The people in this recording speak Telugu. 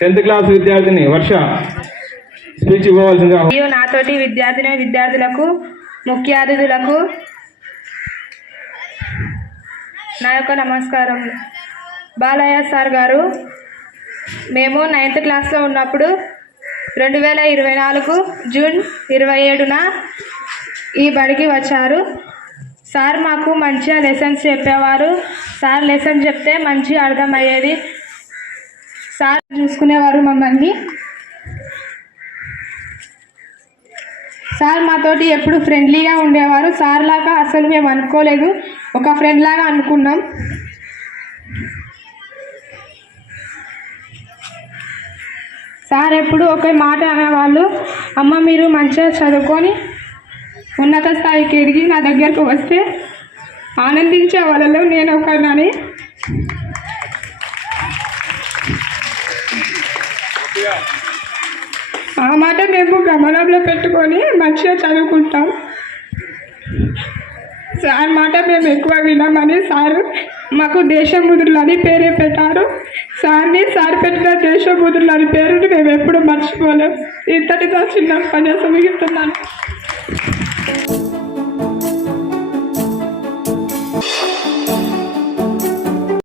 టెన్త్ క్లాస్ విద్యార్థిని వర్ష స్పీచ్ ఇవ్వవలసిందిగా మరియు నాతోటి విద్యార్థిని విద్యార్థులకు ముఖ్య అతిథులకు నా యొక్క నమస్కారం. బాలయ్య సార్ గారు మేము నైన్త్ క్లాస్లో ఉన్నప్పుడు రెండు వేల ఇరవై నాలుగు జూన్ ఇరవై ఏడున ఈ బడికి వచ్చారు. సార్ మాకు మంచిగా లెసన్స్ చెప్పేవారు. సార్ లెసన్ చెప్తే మంచి అర్థమయ్యేది. సార్ చూసుకునేవారు మమ్మల్ని. సార్ మాతోటి ఎప్పుడు ఫ్రెండ్లీగా ఉండేవారు. సార్ లాగా అసలు మేము అనుకోలేదు. ఒక ఫ్రెండ్ లాగా అనుకున్నాం. సార్ ఎప్పుడు ఒకే మాట అనేవాళ్ళు అమ్మ మీరు మంచిగా చదువుకొని ఉన్నత స్థాయికి ఎదిగి నా దగ్గరకు వస్తే ఆనందించే వాళ్ళలో నేను ఒకనని. ఆ మాట మేము గమనంలో పెట్టుకొని మంచిగా చదువుకుంటాం. సార్ మాట మేము ఎక్కువ వినమని సార్ మాకు దేశముద్రులు అని పేరే పెట్టారు. సార్ని సార్ పెట్టిన దేశముద్రులు అని పేరుని మేము ఎప్పుడు మర్చిపోలేం. ఇంతటితో చిన్న పని ముగిస్తున్నాను.